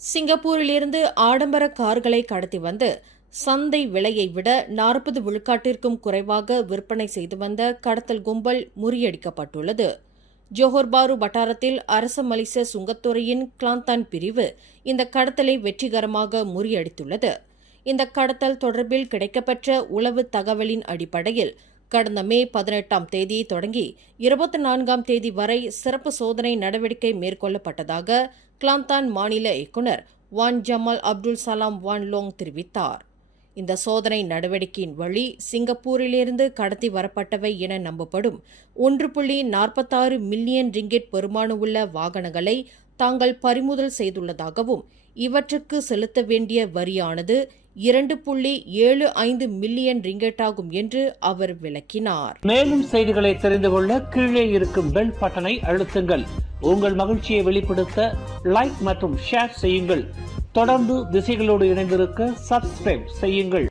சிங்கப்பூரிலிருந்து ஆடம்பர கார்களை கடத்தி வந்து சந்தை விலையை விட 40 விழுக்காட்டிற்கும் குறைவாக விற்பனை செய்து வந்த கடத்தல் கும்பல் முறியடிக்கப்பட்டுள்ளது. ஜோஹர் பாரு வட்டாரத்தில் அரச மலேசிய சுங்கத்துறையின் கிளாந்தான் பிரிவு இந்த கடத்தலை வெற்றிகரமாக முறியடித்துள்ளது. இந்த கடத்தல் தொடர்பில் கிடைக்கப்பெற்ற உளவு தகவலின் அடிப்படையில் கடந்த மே 18ஆம் தேதி தொடங்கி 24ஆம் தேதி வரை சிறப்பு சோதனை நடவடிக்கை மேற்கொள்ளப்பட்டதாக கிளாந்தான் மாநில இயக்குநர் வான் ஜமால் அப்துல் சலாம் வான் லோங் தெரிவித்தார். இந்த சோதனை நடவடிக்கையின் வழி சிங்கப்பூரிலிருந்து கடத்தி வரப்பட்டவை என நம்பப்படும் 1.46 மில்லியன் ரிங்கெட் பெறுமானமுள்ள வாகனங்களை தாங்கள் பறிமுதல் செய்துள்ளதாகவும் இவற்றுக்கு செலுத்த வேண்டிய வரியானது 2.75 மில்லியன் ரிங்கெட் ஆகும் என்று அவர் விளக்கினார். மேலும் செய்திகளை தெரிந்து கொள்ள கீழே இருக்கும் பெல் பட்டனை அழுத்துங்கள். உங்கள் மகிழ்ச்சியை வெளிப்படுத்த லைக் மற்றும் ஷேர் செய்யுங்கள். தொடர்ந்து திசைகளோடு இணைந்திருக்க சப்ஸ்கிரைப் செய்யுங்கள்.